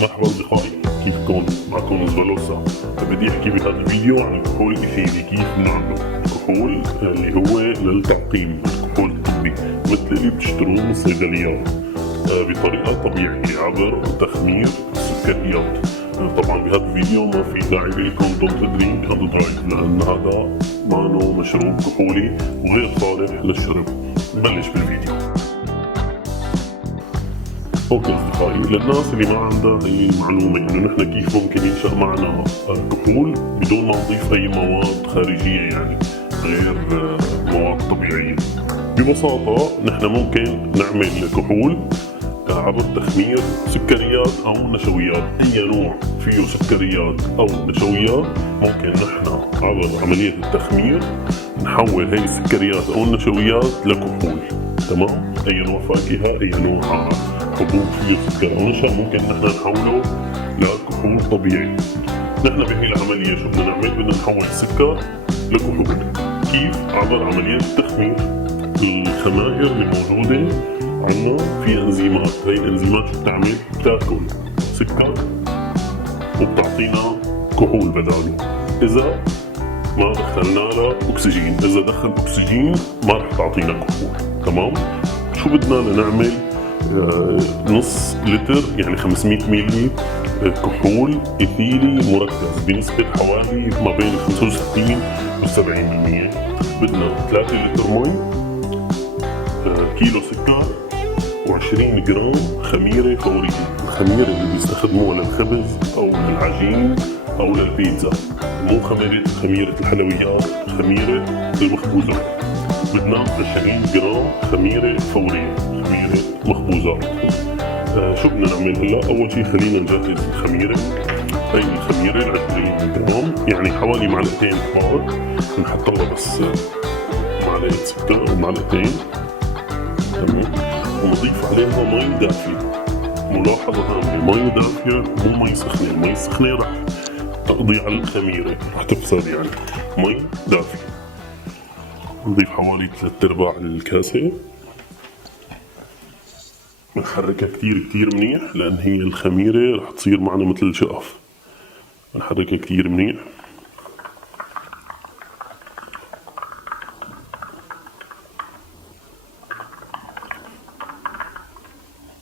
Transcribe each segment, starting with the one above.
مرحبا أصدقائي، كيفكم؟ معكم زبالوسا. بدي أحكي بهذا الفيديو عن الكحول الإيثيلي، كيف بنعمله. الكحول اللي هو للتعقيم، الكحول الطبي مثل اللي بتشتروه من الصيدليات بطريقة طبيعية عبر تخمير السكريات. طبعا بهذا الفيديو ما في داعي لكم دونت درينك اند درايف، لأن هذا مانو مشروب كحولي وغير صالح للشرب. نبلش بالفيديو. اوكي اصدقائي، للناس اللي ما عندها هي المعلومه انه نحن كيف ممكن ينشا معنا كحول بدون ما نضيف اي مواد خارجيه، يعني غير مواد طبيعيه. ببساطه نحن ممكن نعمل كحول عبر تخمير سكريات او نشويات، اي نوع فيه سكريات او نشويات ممكن نحن عبر عمليه التخمير نحول هي السكريات او النشويات لكحول. تمام؟ اي نوع فاكهه، اي نوع حبوب فيه سكر او نشا ممكن نحن نحوله لكحول طبيعي. نحن بهي العمليه شو بدنا نعمل؟ بدنا نحول السكر لكحول. كيف؟ عبر عمليه التخمير. الخمائر اللي موجوده عندنا في انزيمات، هي الانزيمات شو بتعمل؟ بتاكل سكر وبتعطينا كحول بدالي. اذا ما دخلنا لها اكسجين، اذا دخل اكسجين ما رح تعطينا كحول. تمام؟ شو بدنا نعمل؟ نص لتر يعني 500 ملي كحول إيثيلي مركز بنسبة حوالي ما بين 65 و 70%. بدنا 3 لتر مي، كيلو سكر، و20 جرام خميرة فورية. الخميرة اللي بيستخدموها للخبز أو للعجين أو للبيتزا، مو خميرة الحلويات، خميرة المخبوزات. بدنا 20 جرام خميرة فورية، خميرة مخبوزات. شو بدنا نعمل هلا؟ أول شي خلينا نجهز الخميرة. هي الخميرة 20 جرام يعني حوالي معلقتين كبار، نحط لها بس معلقة سكر ومعلقتين. تمام؟ ونضيف عليها مي دافية. ملاحظة هامة، مي دافية مو مي سخنة، المي السخنة رح تقضي على الخميرة، رح تفسد يعني. مي دافية. نضيف حوالي 3/4 الكاسة. نحركها كتير منيح لأن هي الخميرة رح تصير معنا مثل الشقف. نحركها كتير منيح.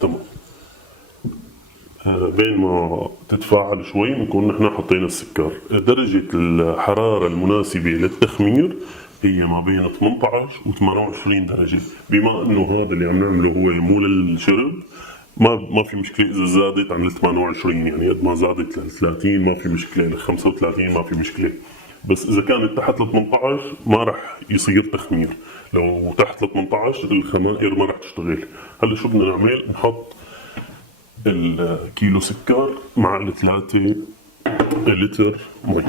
تمام. بين ما تتفاعل شوي بنكون نحن حطينا السكر. درجة الحرارة المناسبة للتخمير هي ما بين 18 و 28 درجة. بما انه هذا اللي عم نعمله هو مو للشرب، ما في مشكلة إذا زادت عن ال 28، يعني قد ما زادت لل 30 ما في مشكلة، لل 35 ما في مشكلة. بس إذا كانت تحت ال 18 ما راح يصير تخمير. لو تحت ال 18 الخمائر ما راح تشتغل. هلا شو بدنا نعمل؟ نحط الكيلو سكر مع 3 لتر مي.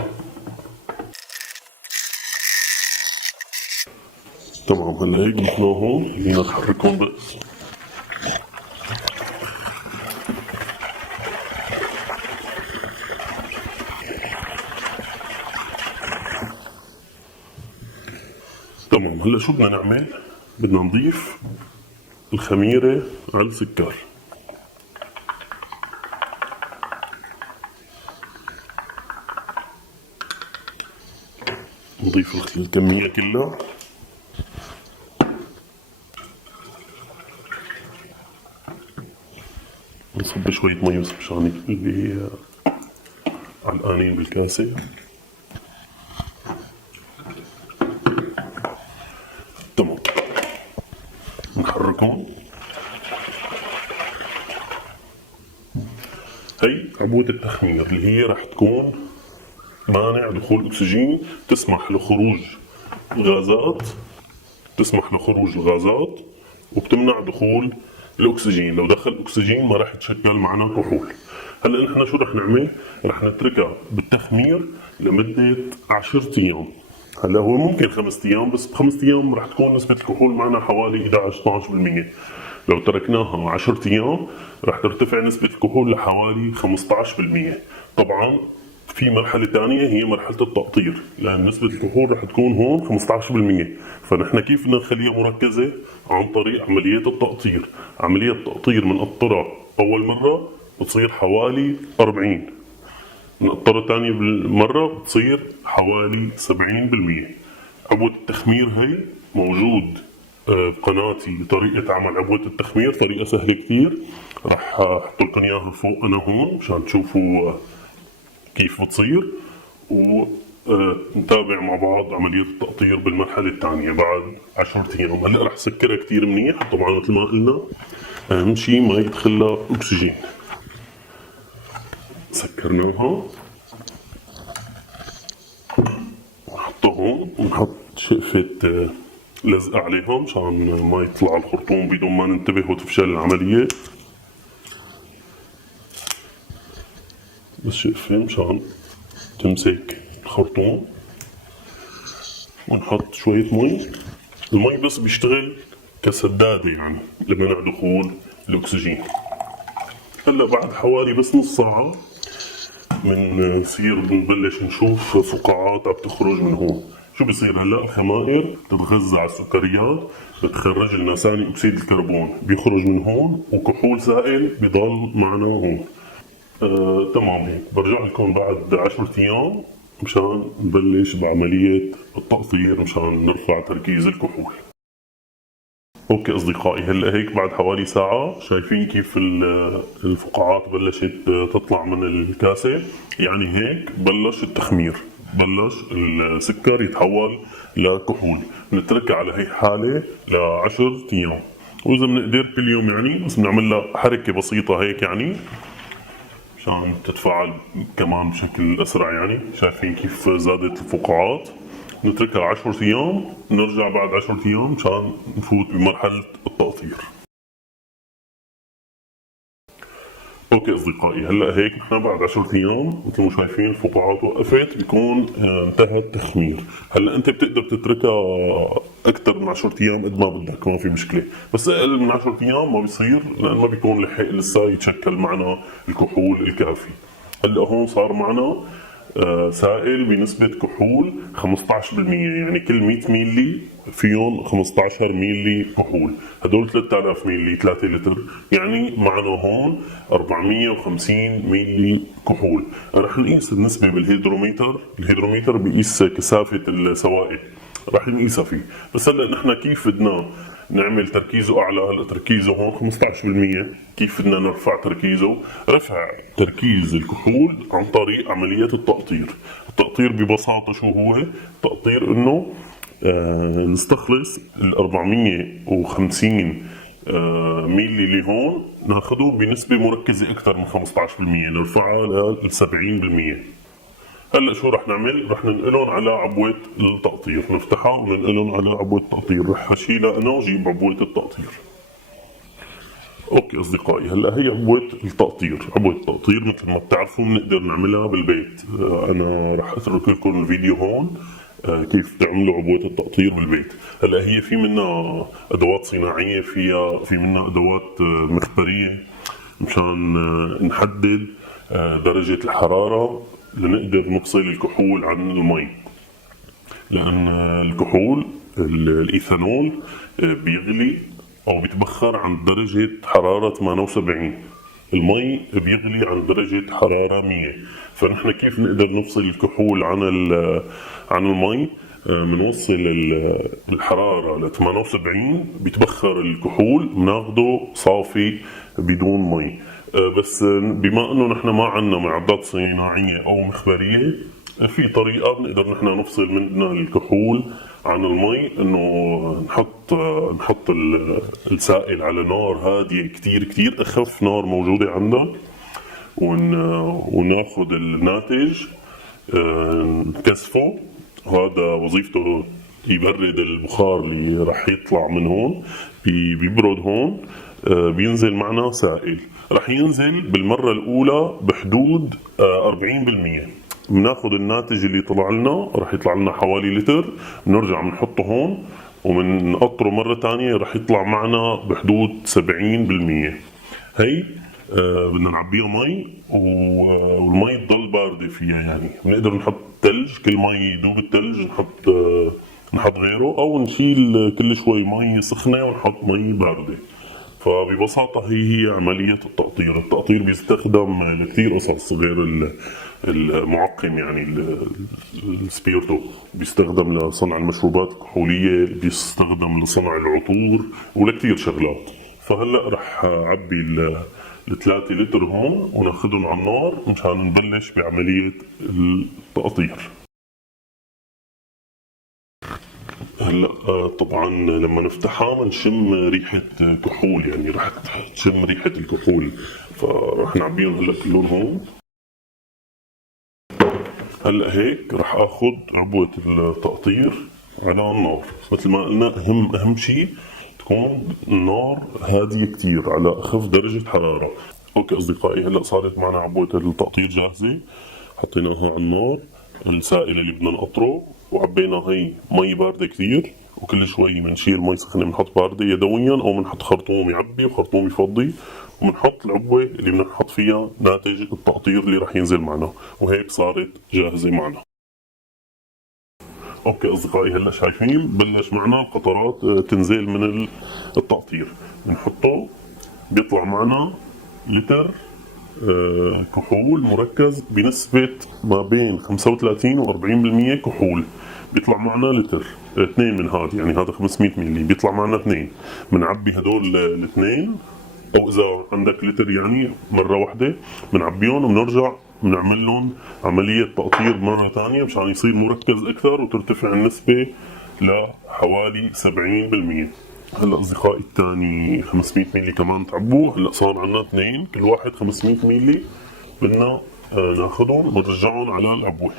تمام. هلا هيك ضفناهم، بدنا نحركهم بس. تمام. هلا شو بدنا نعمل؟ بدنا نضيف الخميرة على السكر. نضيف الكمية كلها. نصب شوية مي بس مشان اللي علقانين بالكاسة. تمام. نحركهم. هي عبوة التخمير اللي هي رح تكون مانع دخول اكسجين، تسمح لخروج الغازات، وبتمنع دخول الاكسجين. لو دخل اكسجين ما راح يتشكل معنا كحول. هلا نحن شو رح نعمل؟ رح نتركها بالتخمير لمدة 10 ايام. هلا هو ممكن 5 ايام، بس ب5 ايام رح تكون نسبة الكحول معنا حوالي 11-12%. لو تركناها 10 ايام رح ترتفع نسبة الكحول لحوالي 15%. طبعا في مرحلة ثانية هي مرحلة التقطير، لأن نسبة الكحول رح تكون هون 15%. فنحن كيف بدنا نخليها مركزة؟ عن طريق عملية التقطير. عملية التقطير بنقطرها أول مرة بتصير حوالي 40. نقطرها تاني بالمرة بتصير حوالي 70%. عبوة التخمير هي موجود بقناتي طريقة عمل عبوة التخمير، طريقة سهلة كتير. راح احط لكم اياها فوق انا هون مشان تشوفوا كيف بتصير، ونتابع مع بعض عملية التقطير بالمرحلة الثانية بعد 10 أيام. هلا رح سكرها كتير منيح، طبعا مثل ما قلنا أهم شي ما يدخلها أكسجين. سكرناها، نحطها هون ونحط شقفة لزق عليها مشان ما يطلع الخرطوم بدون ما ننتبه وتفشل العملية. بس شقفة مشان تمسك الخرطوم، ونحط شوية مي. المي بس بيشتغل كسدادة يعني لمنع دخول الأكسجين. هلا بعد حوالي بس نص ساعة بنبلش نشوف فقاعات عم تخرج من هون. شو بصير هلا؟ الخمائر تتغذى على السكريات، بتخرج لنا ثاني اكسيد الكربون بيخرج من هون، وكحول سائل بضل معنا هون. تمام. هيك برجع لكم بعد 10 ايام مشان نبلش بعملية التقطير مشان نرفع تركيز الكحول. اوكي اصدقائي، هلا هيك بعد حوالي ساعة شايفين كيف الفقاعات بلشت تطلع من الكاسة. يعني هيك بلش التخمير، بلش السكر يتحول لكحول. بنتركها على هي حالة ل10 ايام، واذا بنقدر كل يوم يعني بس بنعمل لها حركة بسيطة هيك يعني مشان تتفاعل كمان بشكل اسرع. يعني شايفين كيف زادت الفقاعات. نتركها 10 ايام، نرجع بعد 10 ايام مشان نفوت بمرحلة التقطير. اوكي اصدقائي، هلا هيك نحن بعد 10 ايام مثل ما شايفين الفقاعات وقفت، بيكون انتهى التخمير. هلا انت بتقدر تتركها اكثر من 10 ايام قد ما بدك، ما في مشكله، بس اقل من 10 ايام ما بيصير لان ما بيكون لحق لسه يتشكل معنا الكحول الكافي. هلا هون صار معنا سائل بنسبة كحول 15%، يعني كل 100 ميلي فيهم 15 ميلي كحول. هدول 3000 ميلي 3 لتر، يعني معنا هون 450 ميلي كحول. رح نقيس النسبة بالهيدروميتر. الهيدروميتر بيقيس كثافة السوائل، رح نقيسها فيه. بس هلا نحن كيف بدنا نعمل تركيزه اعلى؟ هلا تركيزه هون 15%. كيف بدنا نرفع تركيزه؟ رفع تركيز الكحول عن طريق عملية التقطير. التقطير ببساطة شو هو؟ التقطير انه نستخلص ال 450 ميلي اللي هون ناخده بنسبة مركزة أكثر من 15%، نرفعها ل 70%. هلا شو رح نعمل؟ رح ننقلهم على عبوة التقطير، نفتحها وننقلهم على عبوة التقطير. رح اشيلها انا واجيب عبوة التقطير. اوكي اصدقائي، هلا هي عبوة التقطير. عبوة التقطير مثل ما بتعرفوا بنقدر نعملها بالبيت. انا رح اترك لكم الفيديو هون كيف تعملوا عبوة التقطير بالبيت. هلا هي في منها ادوات صناعية، في منها ادوات مخبرية مشان نحدد درجة الحرارة لنقدر نفصل الكحول عن المي. لأن الكحول الإيثانول بيغلي أو بيتبخر عند درجة حرارة 78، المي بيغلي عند درجة حرارة 100. فنحن كيف نقدر نفصل الكحول عن المي؟ بنوصل الحرارة ل 78، بيتبخر الكحول بناخده صافي بدون مي. بس بما انه نحن ما عندنا معدات صناعيه او مخبريه، في طريقه بنقدر نحن نفصل منها الكحول عن المي، انه نحط السائل على نار هاديه كتير كتير، اخف نار موجوده عندنا، وناخذ الناتج نكثفه. هذا وظيفته يبرد البخار اللي راح يطلع من هون، بيبرد هون، بينزل معنا سائل. رح ينزل بالمرة الأولى بحدود 40%. بناخذ الناتج اللي طلع لنا، رح يطلع لنا حوالي لتر، بنرجع بنحطه هون ومنقطره مرة تانية، رح يطلع معنا بحدود 70%. هي بدنا نعبيها مي، والمي تضل باردة فيها. يعني بنقدر نحط ثلج، كل ما يذوب الثلج نحط غيره، أو نشيل كل شوي مي سخنة ونحط مي باردة. فببساطة هي عملية التقطير. التقطير بيستخدم لكثير قصص غير المعقم، يعني السبيرتو بيستخدم لصنع المشروبات الكحولية، بيستخدم لصنع العطور ولكثير شغلات. فهلا رح اعبي ال3 لتر هون وناخذهم على النار مشان نبلش بعملية التقطير. هلا طبعا لما نفتحها بنشم ريحة كحول، يعني رح تشم ريحة الكحول، فرح نعبيهم هلا كلهم هون. هلا هيك رح اخذ عبوة التقطير على النار. مثل ما قلنا اهم شيء تكون النار هادية كتير على اخف درجة حرارة. اوكي اصدقائي، هلا صارت معنا عبوة التقطير جاهزة، حطيناها على النار. السائل اللي بدنا نقطره وعبينا هي مي باردة كثير، وكل شوي بنشيل مي سخنة بنحط باردة يدويا، او بنحط خرطوم يعبي وخرطوم يفضي، وبنحط العبوة اللي بدنا نحط فيها ناتج التقطير اللي رح ينزل معنا، وهيك صارت جاهزة معنا. اوكي اصدقائي، هلا شايفين بلش معنا القطرات تنزل من التقطير. بنحطه بيطلع معنا لتر كحول مركز بنسبة ما بين 35 و 40% كحول. بيطلع معنا لتر، 2 من هذا، يعني هذا 500 ملي، بيطلع معنا 2. بنعبي هدول الاثنين، او اذا عندك لتر يعني مرة واحدة بنعبيهم وبنرجع بنعمل لهم عملية تقطير مرة ثانية مشان يصير مركز اكثر وترتفع النسبة لحوالي 70%. هلا اصدقائي الثاني 500 ملي كمان تعبوه. هلا صار عندنا 2، كل واحد 500 ملي، بدنا ناخذهم ونرجعهم على العبوة.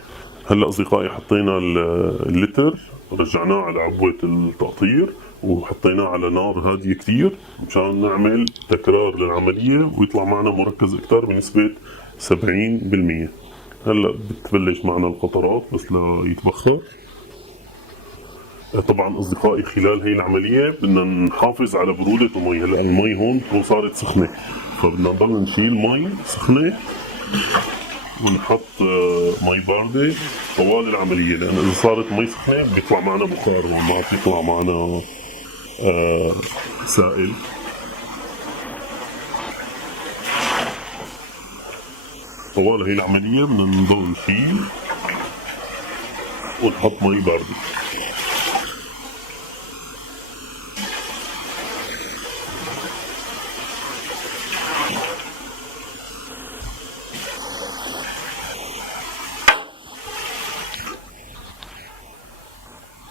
هلا اصدقائي حطينا اللتر رجعناه على عبوة التقطير وحطيناه على نار هادية كتير مشان نعمل تكرار للعملية ويطلع معنا مركز اكثر بنسبة 70%. هلا بتبلش معنا القطرات بس ليتبخر. طبعا اصدقائي خلال هي العمليه بدنا نحافظ على بروده المي. هلا المي هون تكون صارت سخنه، فبدنا نضل نشيل مي سخنه ونحط مي بارده طوال العمليه، لان اذا صارت مي سخنه بيطلع معنا بخار وما بيطلع معنا سائل. طوال هي العمليه بدنا نضل نشيل ونحط مي بارده.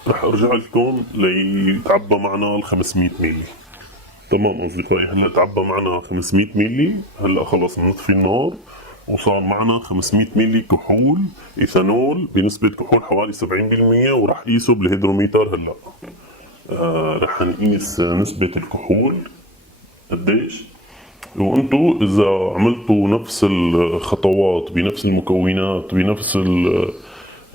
رح ارجع لكم ليتعبى معنا ال 500 ملي. تمام اصدقائي، هلا تعبى معنا 500 ملي. هلا خلص نطفي النار وصار معنا 500 ملي كحول ايثانول بنسبة كحول حوالي 70%، ورح قيسه بالهيدروميتر. هلا رح نقيس نسبة الكحول قديش، وانتو اذا عملتوا نفس الخطوات بنفس المكونات بنفس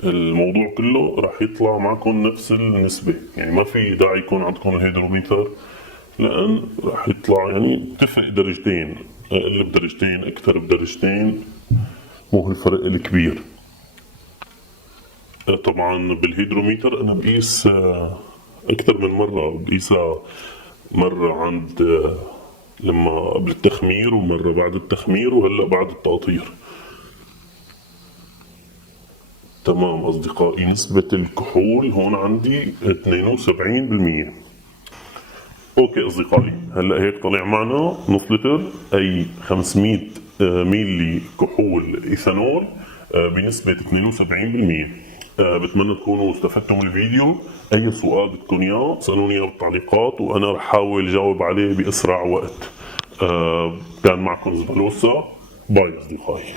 الموضوع كله رح يطلع معكم نفس النسبة. يعني ما في داعي يكون عندكم الهيدروميتر، لأن رح يطلع يعني تفرق درجتين، أقل بدرجتين أكثر بدرجتين، مو هالفرق الكبير. طبعا بالهيدروميتر أنا بقيس أكثر من مرة، بقيسها مرة عند لما قبل التخمير ومرة بعد التخمير وهلأ بعد التقطير. تمام أصدقائي، نسبة الكحول هون عندي 72%. أوكي أصدقائي، هلأ هيك طلع معنا نص لتر، أي 500 ميلي كحول إيثانول بنسبة 72%. بتمنى تكونوا استفدتوا من الفيديو. أي سؤال بدكم إياه اسألوني إياه بالتعليقات وأنا رح أحاول أجاوب عليه بأسرع وقت. كان معكم زبلوسة. باي أصدقائي.